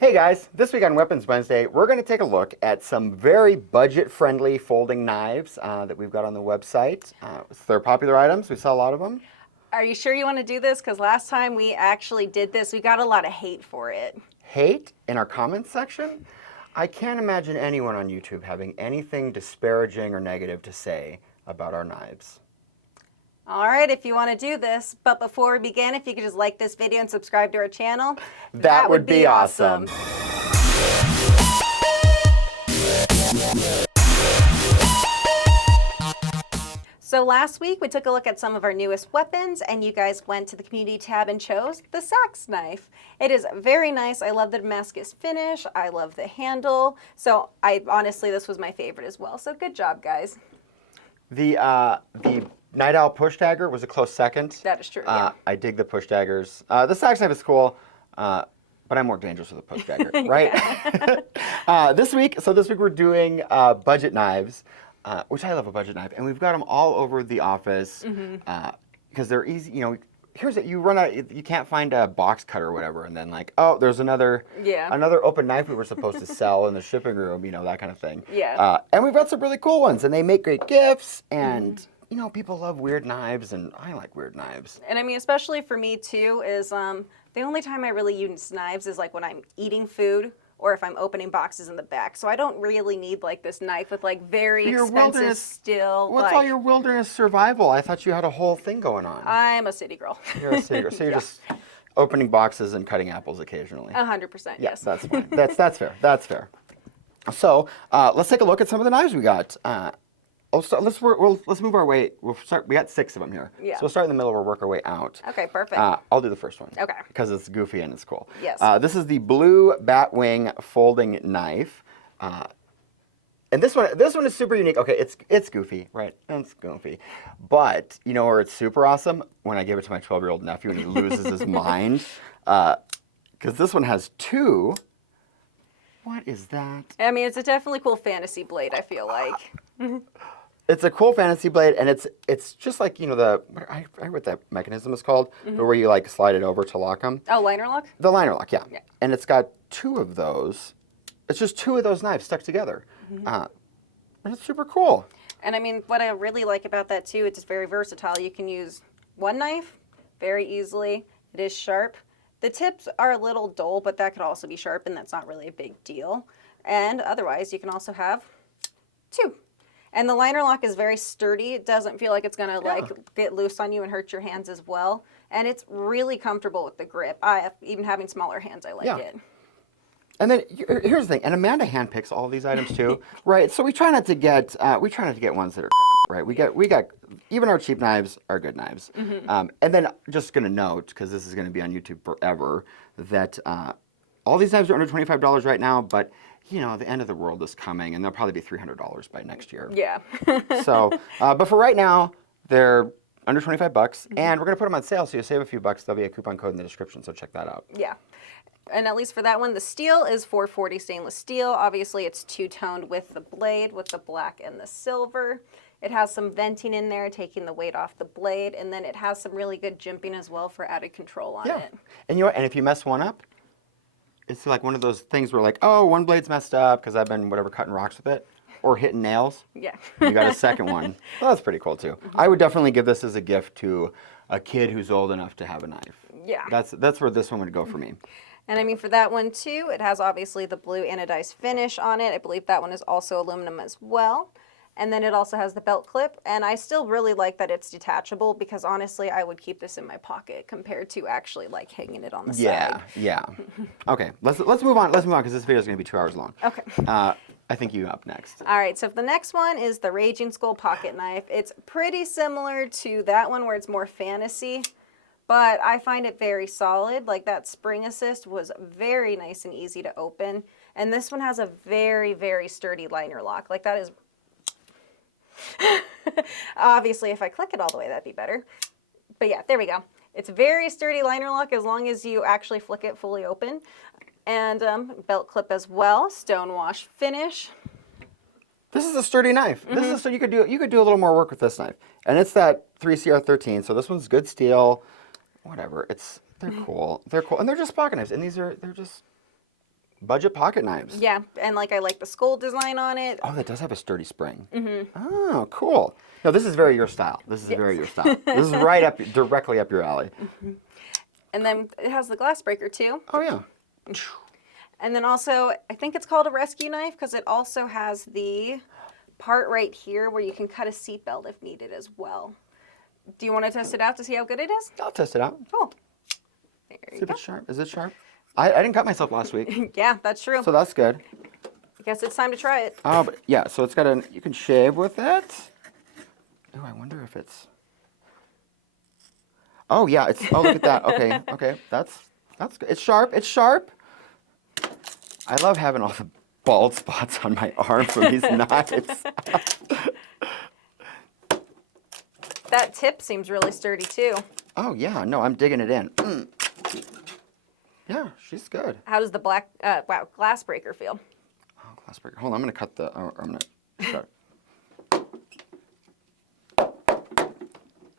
Hey guys, this week on Weapons Wednesday, we're going to take a look at some very budget-friendly folding knives that we've got on the website. They're popular items. We sell a lot of them. Are you sure you want to do this? Because last time we actually did this, we got a lot of hate for it. Hate in our comments section? I can't imagine anyone on YouTube having anything disparaging or negative to say about our knives. All right, if you want to do this, but before we begin, if you could just like this video and subscribe to our channel, that would be awesome. So last week we took a look at some of our newest weapons and you guys went to the community tab and chose the sax knife. It is very nice. I love the Damascus finish. I love the handle. So honestly, this was my favorite as well. So good job, guys. The Night Owl push dagger was a close second. That is true, yeah. I dig the push daggers. The sax knife is cool, but I'm more dangerous with a push dagger, right? This week we're doing budget knives, which I love a budget knife, and we've got them all over the office because they're easy. You know, here's it. You run out, you can't find a box cutter or whatever, and then like, oh, there's another open knife we were supposed to sell in the shipping room. You know, that kind of thing. Yeah. And we've got some really cool ones, and they make great gifts, and you know, people love weird knives, and I like weird knives. And I mean, especially for me too, is the only time I really use knives is like when I'm eating food or if I'm opening boxes in the back. So I don't really need like this knife with like very expensive steel. What's all your wilderness survival? I thought you had a whole thing going on. I'm a city girl. You're a city girl. So you're just opening boxes and cutting apples occasionally. 100%, yes. That's fine. That's fair. That's fair. So let's take a look at some of the knives we got. Let's move our way. We'll start. We got 6 of them here. Yeah. So we'll start in the middle. We'll work our way out. Okay, perfect. I'll do the first one. Okay. Because it's goofy and it's cool. Yes. This is the blue batwing folding knife. And this one is super unique. Okay, it's goofy, right? It's goofy. But you know where it's super awesome? When I give it to my 12-year-old nephew and he loses his mind. Because this one has 2. What is that? I mean, it's a definitely cool fantasy blade, I feel like. It's a cool fantasy blade, and it's just like, you know, I forget what that mechanism is called, but where you like slide it over to lock them. Oh, liner lock? The liner lock, yeah. And it's got 2 of those. It's just 2 of those knives stuck together. And it's super cool. And I mean, what I really like about that too, it's very versatile. You can use one knife very easily. It is sharp. The tips are a little dull, but that could also be sharp, and that's not really a big deal. And otherwise, you can also have 2. And the liner lock is very sturdy. It doesn't feel like it's going to like get loose on you and hurt your hands as well. And it's really comfortable with the grip. Even having smaller hands, I like it. And then here's the thing. And Amanda handpicks all these items too, right? So we try not to get ones that are right. We got even our cheap knives are good knives. And then just going to note, because this is going to be on YouTube forever, that all these knives are under $25 right now, but you know, the end of the world is coming, and they'll probably be $300 by next year. Yeah. So, but for right now, they're under $25, and we're going to put them on sale, so you save a few bucks. There'll be a coupon code in the description, so check that out. Yeah. And at least for that one, the steel is 440 stainless steel. Obviously, it's two-toned with the blade, with the black and the silver. It has some venting in there, taking the weight off the blade, and then it has some really good jimping as well for added control on it. And you know what? And if you mess one up, it's like one of those things where like, oh, one blade's messed up because I've been cutting rocks with it or hitting nails. Yeah. You got a second one. Well, that's pretty cool too. I would definitely give this as a gift to a kid who's old enough to have a knife. Yeah. That's where this one would go for me. And I mean, for that one too, it has obviously the blue anodized finish on it. I believe that one is also aluminum as well. And then it also has the belt clip, and I still really like that it's detachable because honestly, I would keep this in my pocket compared to actually like hanging it on the side. Yeah. Okay, let's move on. Let's move on because this video is going to be 2 hours long. Okay. I think you up next. All right, so the next one is the Raging Skull pocket knife. It's pretty similar to that one where it's more fantasy, but I find it very solid. Like that spring assist was very nice and easy to open, and this one has a very, very sturdy liner lock. Like that is. Obviously, if I click it all the way, that'd be better. But yeah, there we go. It's very sturdy liner lock as long as you actually flick it fully open. And belt clip as well, stonewash finish. This is a sturdy knife. This is so you could do a little more work with this knife. And it's that 3CR13, so this one's good steel. Whatever. They're cool. They're cool. And they're just pocket knives. And they're just budget pocket knives. Yeah, and like I like the skull design on it. Oh, that does have a sturdy spring. Oh, cool. No, this is very your style. This is very your style. This is right up, directly up your alley. And then it has the glass breaker too. Oh, yeah. And then also, I think it's called a rescue knife because it also has the part right here where you can cut a seatbelt if needed as well. Do you want to test it out to see how good it is? I'll test it out. Cool. There See you if go. it's sharp. Is it sharp? I didn't cut myself last week, Yeah, that's true. so that's good. I guess it's time to try it. Oh, but yeah, so it's got a, you can shave with it. Oh, I wonder if it's, oh yeah, it's, oh look at that. Okay, okay, that's good. It's sharp, it's sharp. I love having all the bald spots on my arm from these knives. That tip seems really sturdy too. Oh yeah, no, I'm digging it in. Yeah, she's good. How does the glass breaker feel? Oh, glass breaker. Hold on, I'm gonna cut the, I'm gonna shut it.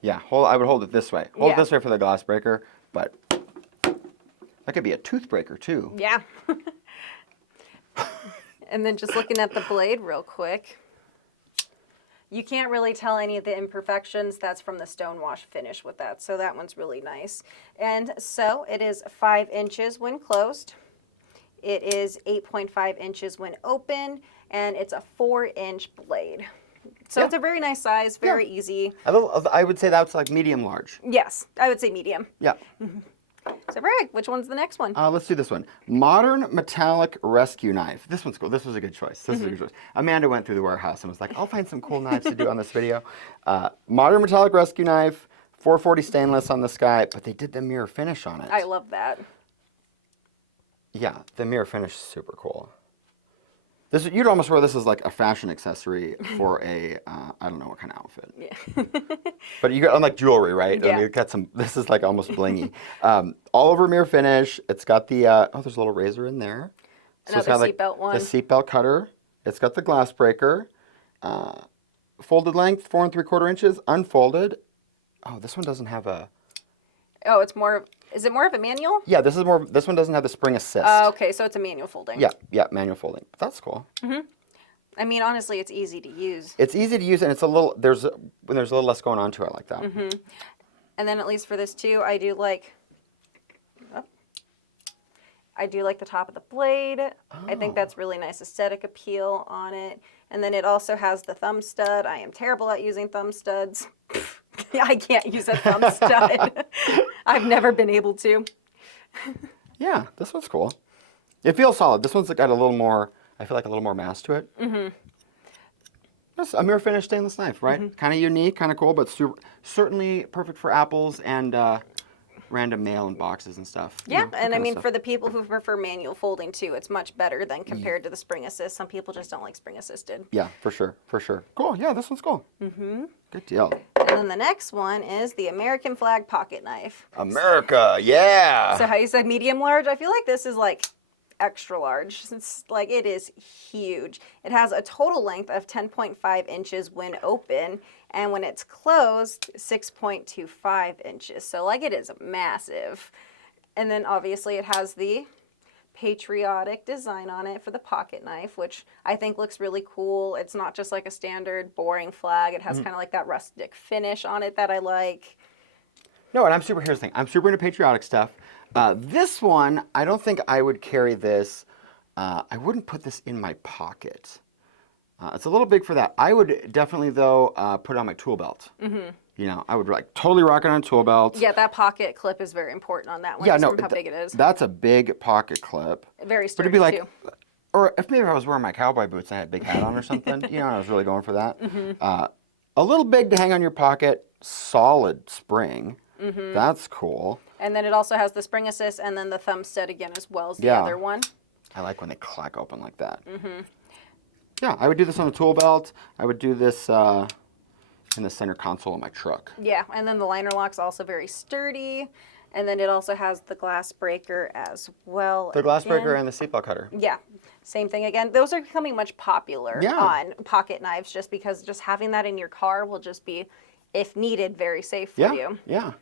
Yeah, I would hold it this way. Hold it this way for the glass breaker, but that could be a tooth breaker too. Yeah. And then just looking at the blade real quick. You can't really tell any of the imperfections. That's from the stone wash finish with that. So that one's really nice. And so it is 5 inches when closed. It is 8.5 inches when open. And it's a 4-inch blade. So it's a very nice size, very easy. I would say that's like medium large. Yes, I would say medium. Yeah. So Greg, which one's the next one? Let's do this one. Modern metallic rescue knife. This one's cool. This was a good choice. This is a good choice. Amanda went through the warehouse and was like, I'll find some cool knives to do on this video. Modern metallic rescue knife, 440 stainless on the sky, but they did the mirror finish on it. I love that. Yeah, the mirror finish is super cool. This, you'd almost wear this as like a fashion accessory for a, I don't know what kind of outfit. Yeah. But you got, unlike jewelry, right? Yeah. I mean, you got some, this is like almost blingy. All over mirror finish. It's got the, oh, there's a little razor in there. So Another it's got seatbelt one. The seatbelt cutter. It's got the glass breaker. Folded length, 4 3/4 inches. Unfolded. Oh, this one doesn't have a, Oh, it's more, is it more of a manual? yeah, this is more, this one doesn't have the spring assist. Okay, so it's a manual folding. Yeah, yeah, manual folding. That's cool. I mean, honestly, it's easy to use. It's easy to use, and it's a little, there's a little less going on to it like that. And then at least for this too, I do like the top of the blade. I think that's really nice aesthetic appeal on it. And then it also has the thumb stud. I am terrible at using thumb studs. I can't use a thumb stud. I've never been able to. Yeah, this one's cool. It feels solid. This one's got a little more, I feel like a little more mass to it. That's a mirror finish stainless knife, right? Kind of unique, kind of cool, but certainly perfect for apples and random mail and boxes and stuff. Yeah, You know, and I mean, stuff. for the people who prefer manual folding too, it's much better than compared to the spring assist. Some people just don't like spring assisted. Yeah, for sure, for sure. Cool, yeah, this one's cool. Good deal. And then the next one is the American flag pocket knife. America, yeah! So how you said medium large? I feel like this is like extra large. It's like, it is huge. It has a total length of 10.5 inches when open, and when it's closed, 6.25 inches. So like, it is massive. And then obviously it has the patriotic design on it for the pocket knife, which I think looks really cool. It's not just like a standard boring flag. It has kind of like that rustic finish on it that I like. No, and here's the thing. I'm super into patriotic stuff. This one, I don't think I would carry this. I wouldn't put this in my pocket. It's a little big for that. I would definitely, though, put it on my tool belt. You know, I would like totally rock it on a tool belt. Yeah, that pocket clip is very important on that one. Yeah, just no, from how big it is. That's a big pocket clip. Very But sturdy it'd be like, too. or if maybe I was wearing my cowboy boots and I had a big hat on or something, you know, and I was really going for that. A little big to hang on your pocket, solid spring. That's cool. And then it also has the spring assist and then the thumb stud again as well as the other one. I like when they clack open like that. Yeah, I would do this on a tool belt. I would do this in the center console of my truck. Yeah, and then the liner lock's also very sturdy. And then it also has the glass breaker as well. The glass breaker again. and the seatbelt cutter. Yeah, same thing again. Those are becoming much popular Yeah. on pocket knives just because just having that in your car will just be, if needed, very safe for you. Yeah.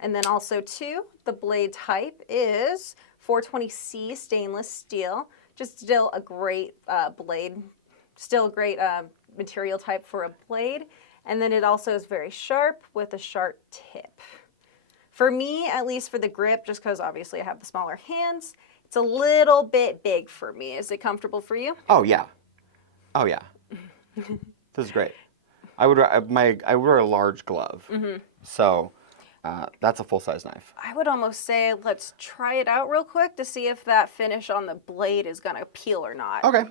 And then also too, the blade type is 420C stainless steel, just still a great blade, still a great material type for a blade. And then it also is very sharp with a sharp tip. For me, at least for the grip, just because obviously I have the smaller hands, it's a little bit big for me. Is it comfortable for you? Oh yeah. Oh yeah. This is great. I would wear a large glove. So that's a full-size knife. I would almost say let's try it out real quick to see if that finish on the blade is going to peel or not. Okay.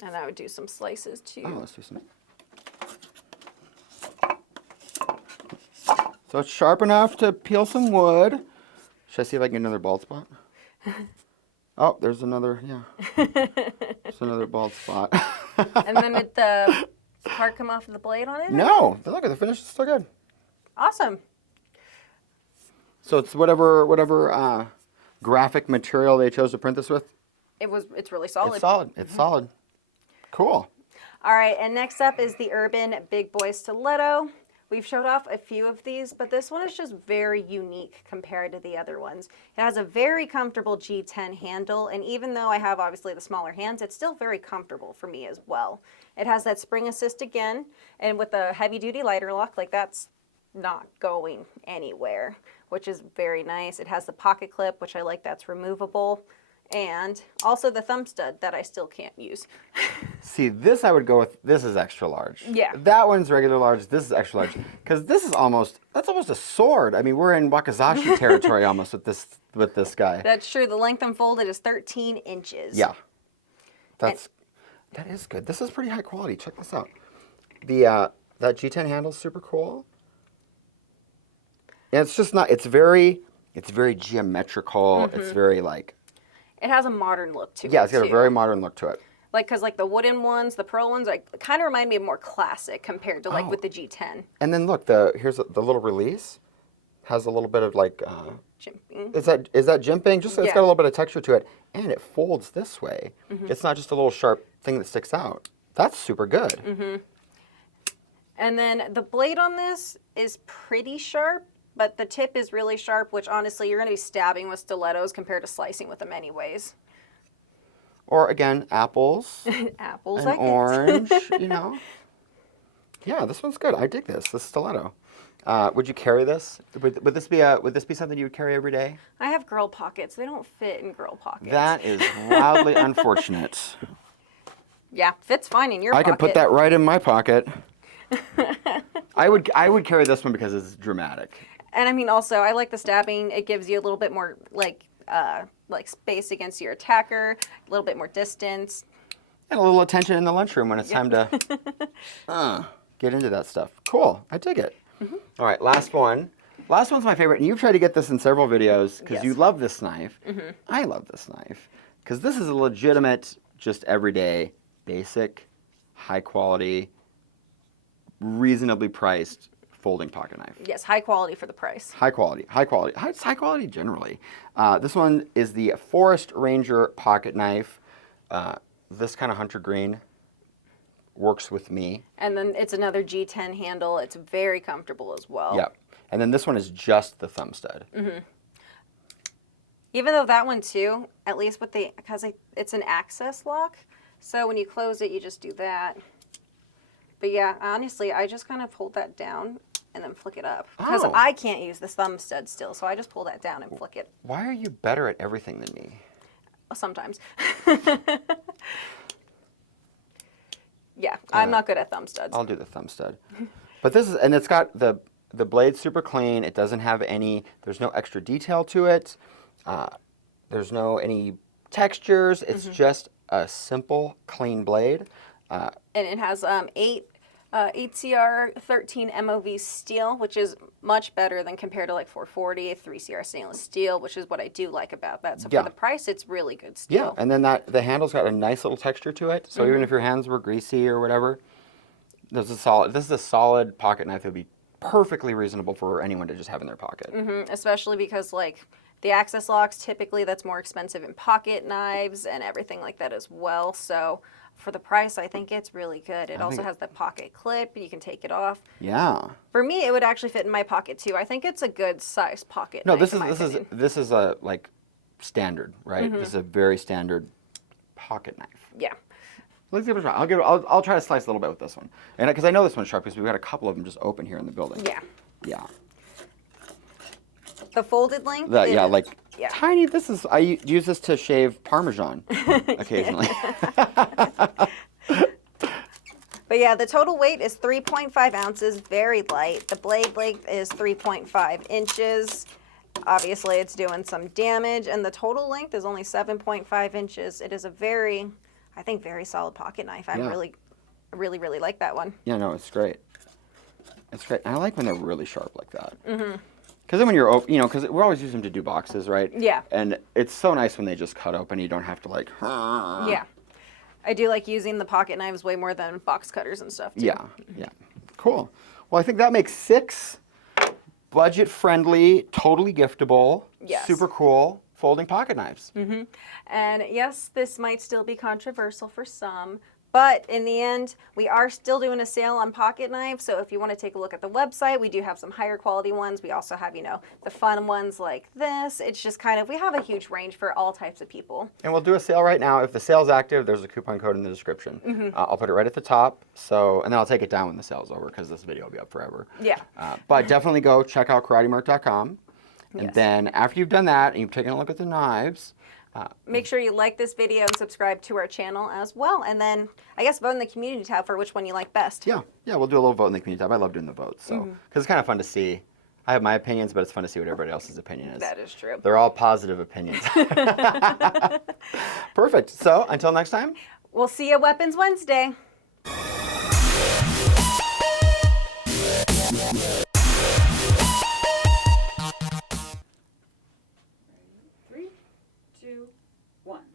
And I would do some slices too. Oh, let's do some. So it's sharp enough to peel some wood. Should I see if I can get another bald spot? Oh, there's another, yeah. There's another bald spot. And then did the part come off of the blade on it? No, look at the finish is still good. Awesome. So it's whatever graphic material they chose to print this with. It's really solid. It's solid. It's solid. Cool. All right, and next up is the Urban Big Boy Stiletto. We've showed off a few of these, but this one is just very unique compared to the other ones. It has a very comfortable G10 handle, and even though I have obviously the smaller hands, it's still very comfortable for me as well. It has that spring assist again, and with the heavy-duty lighter lock, like that's not going anywhere, which is very nice. It has the pocket clip, which I like, that's removable. And also the thumb stud that I still can't use. See, this I would go with, this is extra large. Yeah. That one's regular large, this is extra large. Because this is that's almost a sword. I mean, we're in Wakizashi territory almost with this guy. That's true. The length unfolded is 13 inches. Yeah. That is good. This is pretty high quality. Check this out. The that G10 handle is super cool. And it's just not, it's very geometrical. It's very like, It has a modern look to it. yeah, it's got a very modern look to it. Like, because like the wooden ones, the pearl ones, like kind of remind me of more classic compared to like with the G10. And then look, here's the little release. Has a little bit of like, Jimping. is that jimping? Just, it's Yeah. got a little bit of texture to it. And it folds this way. It's not just a little sharp thing that sticks out. That's super good. And then the blade on this is pretty sharp, but the tip is really sharp, which honestly, you're going to be stabbing with stilettos compared to slicing with them anyways. Or again, apples. Apples, An I guess. orange, you know. Yeah, this one's good. I dig this stiletto. Would you carry this? Would this be something you would carry every day? I have girl pockets. They don't fit in girl pockets. That is wildly unfortunate. Yeah, fits fine in your I pocket. could put that right in my pocket. I would carry this one because it's dramatic. And I mean, also, I like the stabbing. It gives you a little bit more like space against your attacker, a little bit more distance. And a little attention in the lunchroom when it's time to get into that stuff. Cool. I dig it. All right, last one. Last one's my favorite. And you've tried to get this in several videos because you love this knife. I love this knife because this is a legitimate, just everyday, basic, high quality, reasonably priced folding pocket knife. Yes, high quality for the price. High quality, high quality. It's high quality generally. This one is the Forest Ranger pocket knife. This kind of hunter green works with me. And then it's another G10 handle. It's very comfortable as well. Yep. And then this one is just the thumb stud. Even though that one too, at least with because it's an access lock. So when you close it, you just do that. But yeah, honestly, I just kind of hold that down and then flick it up. Because I can't use the thumb stud still, so I just pull that down and flick it. Why are you better at everything than me? Sometimes. Yeah, I'm not good at thumb studs. I'll do the thumb stud. But this is, and it's got the blade's super clean. It doesn't have there's no extra detail to it. There's no any textures. It's just a simple, clean blade. And it has 8 CR13 MOV steel, which is much better than compared to like 440, 3 CR stainless steel, which is what I do like about that. So for the price, it's really good steel. Yeah, and then the handle's got a nice little texture to it. So even if your hands were greasy or whatever, this is a solid pocket knife that would be perfectly reasonable for anyone to just have in their pocket. Especially because like the access locks, typically that's more expensive in pocket knives and everything like that as well. So for the price, I think it's really good. It I also think- has the pocket clip. You can take it off. Yeah. For me, it would actually fit in my pocket too. I think it's a good size pocket. No, knife, this is a like standard, right? Mm-hmm. This is a very standard pocket knife. Yeah. Let's give it a try. I'll try to slice a little bit with this one, and because I know this one's sharp because we've got a couple of them just open here in the building. Yeah. Yeah. The folded length. Yeah, is- like yeah. tiny. This is I use this to shave Parmesan occasionally. But yeah, the total weight is 3.5 ounces, very light. The blade length is 3.5 inches. Obviously, it's doing some damage, and the total length is only 7.5 inches. It is a very, I think, very solid pocket knife. I Yeah. really like that one. Yeah, no, it's great. It's great. And I like when they're really sharp like that. Mm-hmm. Because then when you're, because we're always using them to do boxes, right? Yeah. And it's so nice when they just cut open. You don't have to like. Yeah. I do like using the pocket knives way more than box cutters and stuff, too. Yeah, yeah. Cool. Well, I think that makes 6 budget-friendly, totally giftable, Yes. super cool folding pocket knives. And yes, this might still be controversial for some, but in the end, we are still doing a sale on pocket knives. So if you want to take a look at the website, we do have some higher quality ones. We also have, the fun ones like this. It's just kind of, we have a huge range for all types of people. And we'll do a sale right now. If the sale's active, there's a coupon code in the description. I'll put it right at the top. And then I'll take it down when the sale's over because this video will be up forever. Yeah. But definitely go check out KarateMart.com. And Yes. then after you've done that and you've taken a look at the knives, Make sure you like this video and subscribe to our channel as well. And then I guess vote in the community tab for which one you like best. yeah, we'll do a little vote in the community tab. I love doing the votes. So, because it's kind of fun to see. I have my opinions, but it's fun to see what everybody else's opinion is. That is true. They're all positive opinions. Perfect. So until next time. We'll see you Weapons Wednesday.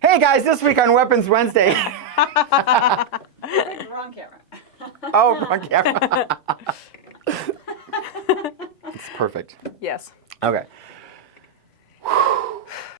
Hey guys, this week on Weapons Wednesday. Wrong camera. Oh, wrong camera. It's perfect. Yes. Okay. Whew.